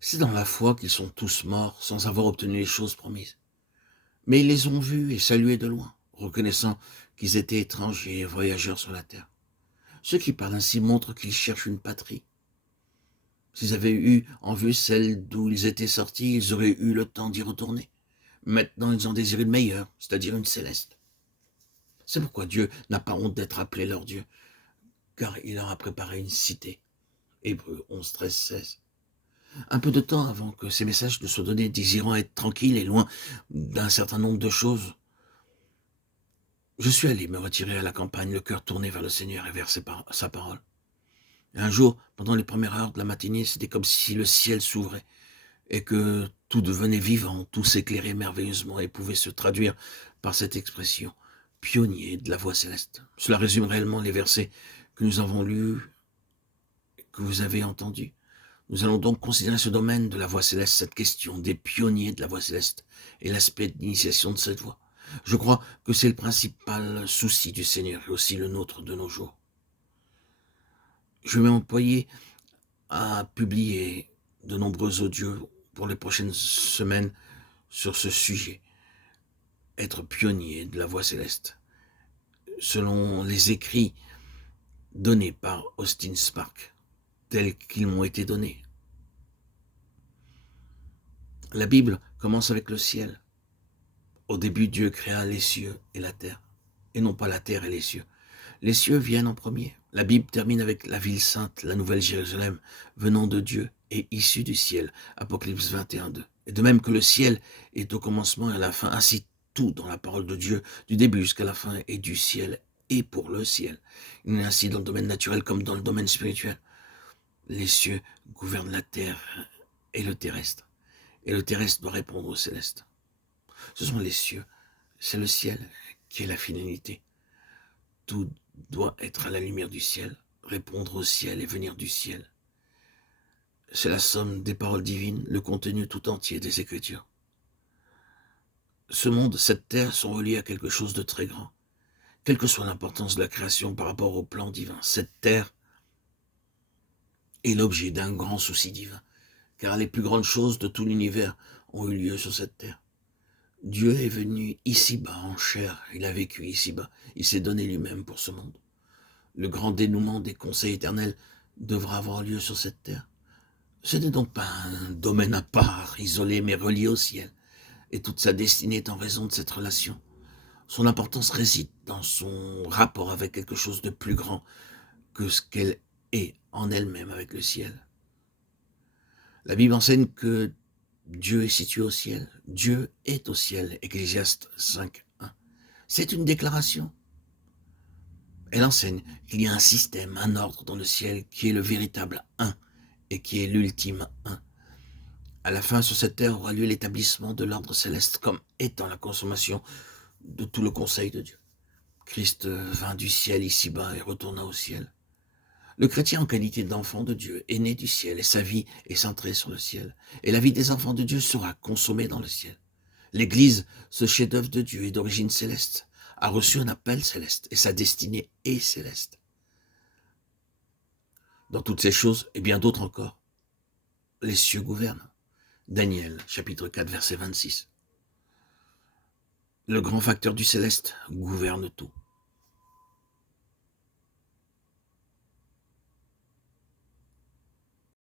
C'est dans la foi qu'ils sont tous morts sans avoir obtenu les choses promises. Mais ils les ont vus et salués de loin, reconnaissant qu'ils étaient étrangers et voyageurs sur la terre. Ceux qui parlent ainsi montrent qu'ils cherchent une patrie. S'ils avaient eu en vue celle d'où ils étaient sortis, ils auraient eu le temps d'y retourner. Maintenant, ils ont désiré le meilleur, c'est-à-dire une céleste. C'est pourquoi Dieu n'a pas honte d'être appelé leur Dieu, car il leur a préparé une cité. Hébreux 11, 13, 16. Un peu de temps avant que ces messages ne soient donnés, désirant être tranquille et loin d'un certain nombre de choses, je suis allé me retirer à la campagne, le cœur tourné vers le Seigneur et vers sa parole. Et un jour, pendant les premières heures de la matinée, c'était comme si le ciel s'ouvrait et que tout devenait vivant, tout s'éclairait merveilleusement et pouvait se traduire par cette expression, pionnier de la voix céleste. Cela résume réellement les versets que nous avons lus, que vous avez entendus. Nous allons donc considérer ce domaine de la voix céleste, cette question des pionniers de la voix céleste et l'aspect d'initiation de cette voix. Je crois que c'est le principal souci du Seigneur et aussi le nôtre de nos jours. Je vais m'employer à publier de nombreux audios pour les prochaines semaines sur ce sujet, être pionnier de la voix céleste, selon les écrits donnés par Austin Spark, tels qu'ils m'ont été donnés. La Bible commence avec le ciel. Au début, Dieu créa les cieux et la terre, et non pas la terre et les cieux. Les cieux viennent en premier. La Bible termine avec la ville sainte, la nouvelle Jérusalem, venant de Dieu et issue du ciel. Apocalypse 21, 2. Et de même que le ciel est au commencement et à la fin, ainsi tout dans la parole de Dieu, du début jusqu'à la fin, est du ciel et pour le ciel. Il est ainsi dans le domaine naturel comme dans le domaine spirituel. Les cieux gouvernent la terre et le terrestre. Et le terrestre doit répondre au céleste. Ce sont les cieux, c'est le ciel qui est la finalité. Tout doit être à la lumière du ciel, répondre au ciel et venir du ciel. C'est la somme des paroles divines, le contenu tout entier des Écritures. Ce monde, cette terre sont reliés à quelque chose de très grand. Quelle que soit l'importance de la création par rapport au plan divin, cette terre est l'objet d'un grand souci divin, car les plus grandes choses de tout l'univers ont eu lieu sur cette terre. Dieu est venu ici-bas en chair, il a vécu ici-bas, il s'est donné lui-même pour ce monde. Le grand dénouement des conseils éternels devra avoir lieu sur cette terre. Ce n'est donc pas un domaine à part, isolé, mais relié au ciel, et toute sa destinée est en raison de cette relation. Son importance réside dans son rapport avec quelque chose de plus grand que ce qu'elle est en elle-même avec le ciel. La Bible enseigne que Dieu est situé au ciel. Dieu est au ciel. Ecclésiaste 5, 1. C'est une déclaration. Elle enseigne qu'il y a un système, un ordre dans le ciel qui est le véritable un et qui est l'ultime un. À la fin, sur cette terre aura lieu l'établissement de l'ordre céleste comme étant la consommation de tout le conseil de Dieu. Christ vint du ciel ici-bas et retourna au ciel. Le chrétien en qualité d'enfant de Dieu est né du ciel et sa vie est centrée sur le ciel. Et la vie des enfants de Dieu sera consommée dans le ciel. L'Église, ce chef-d'œuvre de Dieu est d'origine céleste, a reçu un appel céleste et sa destinée est céleste. Dans toutes ces choses et bien d'autres encore, les cieux gouvernent. Daniel, chapitre 4, verset 26. Le grand facteur du céleste gouverne tout.